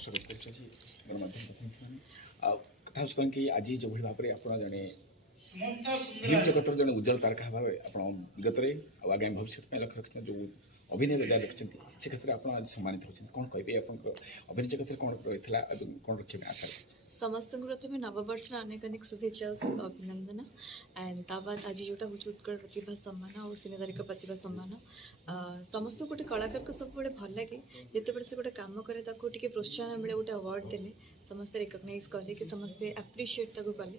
स्वागत କରୁଛି ଗଣମାଧ୍ୟମ ପ୍ରତିନିଧିମାନେ। କଥା ହେଉଛି କ'ଣ କି ଆଜି ଯେଉଁଭଳି ଭାବରେ ଆପଣ ଜଣେ ଫିଲ୍ମ ଜଗତର ଜଣେ ଉଜ୍ଜଳ ତାରକା ଭାବରେ ଆପଣ ବିଗତରେ ଆଉ ଆଗାମୀ ଭବିଷ୍ୟତ ପାଇଁ ଲକ୍ଷ୍ୟ ରଖିଛନ୍ତି, ଯେଉଁ ଅଭିନୟ ବଜାୟ ରଖିଛନ୍ତି, ସେ କ୍ଷେତ୍ରରେ ଆପଣ ଆଜି ସମ୍ମାନିତ ହେଉଛନ୍ତି। କ'ଣ କହିବେ ଆପଣଙ୍କର ଅଭିନୟ ଜଗତରେ କ'ଣ ରହିଥିଲା ଏବଂ କ'ଣ ରଖିବା ପାଇଁ ଆଶା ରଖୁଛି? ସମସ୍ତଙ୍କୁ ପ୍ରଥମେ ନବବର୍ଷର ଅନେକ ଅନେକ ଶୁଭେଚ୍ଛା ଓ ଅଭିନନ୍ଦନ। ଆଣ୍ଡ ତା ବାଦ ଆଜି ଯେଉଁଟା ହେଉଛି ଉତ୍କଳ ପ୍ରତିଭା ସମ୍ମାନ ଆଉ ସିନେତାରିକ ପ୍ରତିଭା ସମ୍ମାନ, ସମସ୍ତଙ୍କୁ ଗୋଟେ କଳାକାରକୁ ସବୁବେଳେ ଭଲ ଲାଗେ ଯେତେବେଳେ ସେ ଗୋଟେ କାମ କରେ, ତାକୁ ଟିକେ ପ୍ରୋତ୍ସାହନ ମିଳେ, ଗୋଟେ ଆୱାର୍ଡ଼ ଦେଲେ ସମସ୍ତେ ରେକଗ୍ନାଇଜ୍ କଲେ କି ସମସ୍ତେ ଆପ୍ରିସିଏଟ୍ ତାକୁ କଲେ।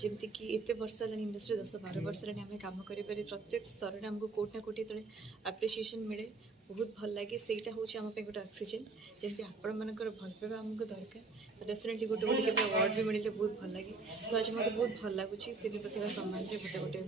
ଯେମିତିକି ଏତେ ବର୍ଷ ହେଲାଣି ଇଣ୍ଡଷ୍ଟ୍ରି 10-12 ବର୍ଷ ହେଲାଣି ଆମେ କାମ କରିବାରେ ପ୍ରତ୍ୟେକ ସ୍ତରରେ ଆମକୁ କେଉଁଠି ନା କେଉଁଠି ଯେତେବେଳେ ଆପ୍ରିସିଏସନ୍ ମିଳେ ବହୁତ ଭଲ ଲାଗେ। ସେଇଟା ହେଉଛି ଆମ ପାଇଁ ଗୋଟେ ଅକ୍ସିଜେନ୍। ଯେମିତି ଆପଣମାନଙ୍କର ଭଲ ପାଇବା ଆମକୁ ଦରକାର, ତ ଡେଫିନେଟଲି ଗୋଟେ ଗୋଟେ କେବେ ଆୱାର୍ଡ଼ ବି ମିଳିଲେ ବହୁତ ଭଲ ଲାଗେ। ତ ଆଜି ମୋତେ ବହୁତ ଭଲ ଲାଗୁଛି ସିନେ ପ୍ରତିଭା ସମ୍ମାନରେ ମୋତେ ଗୋଟେ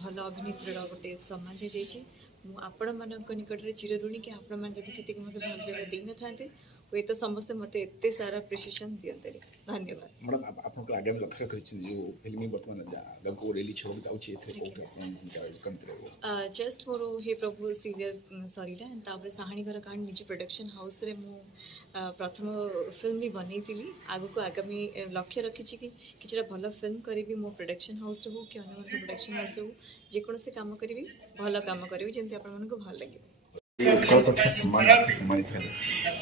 ଭଲ ଅଭିନେତ୍ରୀର ଗୋଟେ ସମ୍ମାନ ଦେଇଯାଇଛି। ମୁଁ ଆପଣମାନଙ୍କ ନିକଟରେ ଚିରଋଣୀ କି ଆପଣମାନେ ଯଦି ସେତିକି ମୋତେ ଭଲ ପାଇବା ଦେଇନଥାନ୍ତେ ହୁଏତ ସମସ୍ତେ ମୋତେ ଏତେ ସାରା ଆପ୍ରିସିଏସନ୍ ଦିଅନ୍ତେନି। ଧନ୍ୟବାଦ। ମ୍ୟାଡ଼ାମ୍ ଆପଣଙ୍କର ଆଗାମୀ ଲକ୍ଷ୍ୟ କରିଛନ୍ତି ଯେଉଁ ଫିଲ୍ମ ବର୍ତ୍ତମାନ ଆଗକୁ ରିଲିଜ୍ ହେବାକୁ ଯାଉଛି, ଏଥିରେ କେଉଁଠି ଆପଣ ଭୂମିକା କେମିତି ରହିବ? ଜଷ୍ଟ ମୋର ହେ ପ୍ରଭୁ ସିରିଏଲ୍ ସରିଲା, ତାପରେ ସାହାଣୀ ଘର କାହାଣୀ ନିଜ ପ୍ରଡକ୍ସନ୍ ହାଉସ୍ରେ ମୁଁ ପ୍ରଥମ ଫିଲ୍ମ ବି ବନେଇଥିଲି। ଆଗକୁ ଆଗାମୀ ଲକ୍ଷ୍ୟ ରଖିଛି କି କିଛିଟା ଭଲ ଫିଲ୍ମ କରିବି, ମୋ ପ୍ରଡକ୍ସନ୍ ହାଉସ୍ରେ ହଉ କି ଅନ୍ୟମାନଙ୍କ ପ୍ରଡକ୍ସନ୍ ହାଉସ୍ରେ ହଉ, ଯେକୌଣସି କାମ କରିବି ଭଲ କାମ କରିବି ଯେମିତି ଆପଣମାନଙ୍କୁ ଭଲ ଲାଗିବ। ଉତ୍କଳ ପ୍ରତିଭା ସମ୍ମାନିତ ହେଲେ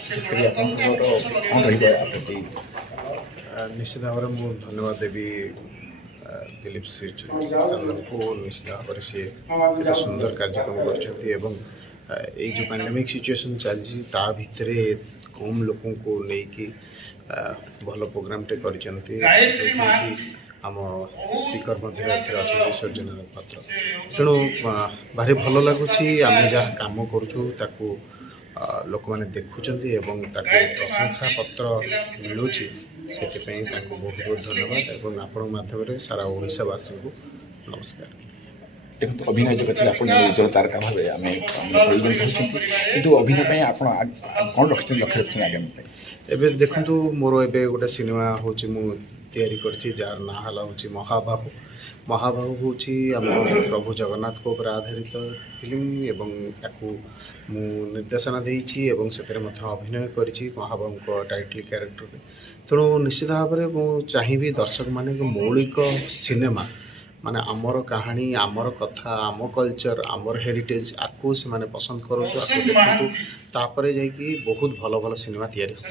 ବିଶେଷ କରି ଆପଣଙ୍କର କ'ଣ ରହିବ ୟା ପ୍ରତି? ନିଶ୍ଚିତ ଭାବରେ ମୁଁ ଧନ୍ୟବାଦ ଦେବି ଦିଲ୍ଲୀପ ଚନ୍ଦନକୁ। ନିଶ୍ଚିତ ଭାବରେ ସିଏ ଏତେ ସୁନ୍ଦର କାର୍ଯ୍ୟକ୍ରମ କରିଛନ୍ତି ଏବଂ ଏଇ ଯେଉଁ ପାଣ୍ଡେମିକ୍ ସିଚୁଏସନ୍ ଚାଲିଛି ତା ଭିତରେ କମ୍ ଲୋକଙ୍କୁ ନେଇକି ଭଲ ପ୍ରୋଗ୍ରାମଟେ କରିଛନ୍ତି। ଆମ ସ୍ପିକର ମଧ୍ୟ ଏଥିରେ ଅଛନ୍ତି ସୂର୍ଯ୍ୟନାରାୟଣ ପାତ୍ର। ତେଣୁ ଭାରି ଭଲ ଲାଗୁଛି, ଆମେ ଯାହା କାମ କରୁଛୁ ତାକୁ ଲୋକମାନେ ଦେଖୁଛନ୍ତି ଏବଂ ତାକୁ ପ୍ରଶଂସା ପତ୍ର ମିଳୁଛି। ସେଥିପାଇଁ ତାଙ୍କୁ ବହୁତ ବହୁତ ଧନ୍ୟବାଦ ଏବଂ ଆପଣଙ୍କ ମାଧ୍ୟମରେ ସାରା ଓଡ଼ିଶାବାସୀଙ୍କୁ ନମସ୍କାର। ଦେଖନ୍ତୁ, ଅଭିନୟ ଜଗତରେ ଆପଣ ଉଜ୍ଜଳ ତାରକା ଭାବେ ଆମେ ହେଉଛନ୍ତି, କିନ୍ତୁ ଅଭିନୟ ପାଇଁ ଆପଣ କ'ଣ ରଖିଛନ୍ତି, ଲକ୍ଷ୍ୟ ରଖିଛନ୍ତି ଆଗାମୀ ପାଇଁ? ଏବେ ଦେଖନ୍ତୁ, ମୋର ଏବେ ଗୋଟେ ସିନେମା ହେଉଛି ମୁଁ ତିଆରି କରିଛି, ଯାହାର ନାଁ ହେଲା ହେଉଛି ମହାବାହୁ। ମହାବାହୁ ହେଉଛି ଆମ ପ୍ରଭୁ ଜଗନ୍ନାଥଙ୍କ ଉପରେ ଆଧାରିତ ଫିଲ୍ମ ଏବଂ ତାକୁ ମୁଁ ନିର୍ଦ୍ଦେଶନା ଦେଇଛି ଏବଂ ସେଥିରେ ମଧ୍ୟ ଅଭିନୟ କରିଛି ମହାବାହୁଙ୍କ ଟାଇଟଲ୍ କ୍ୟାରେକ୍ଟରରେ। ତେଣୁ ନିଶ୍ଚିତ ଭାବରେ ମୁଁ ଚାହିଁବି ଦର୍ଶକମାନେ ମୌଳିକ ସିନେମା, ମାନେ ଆମର କାହାଣୀ, ଆମର କଥା, ଆମ କଲଚର, ଆମର ହେରିଟେଜ୍, ଆକୁ ସେମାନେ ପସନ୍ଦ କରନ୍ତୁ, ଆକୁ ଦେଖନ୍ତୁ, ତାପରେ ଯାଇକି ବହୁତ ଭଲ ଭଲ ସିନେମା ତିଆରି ହେବ।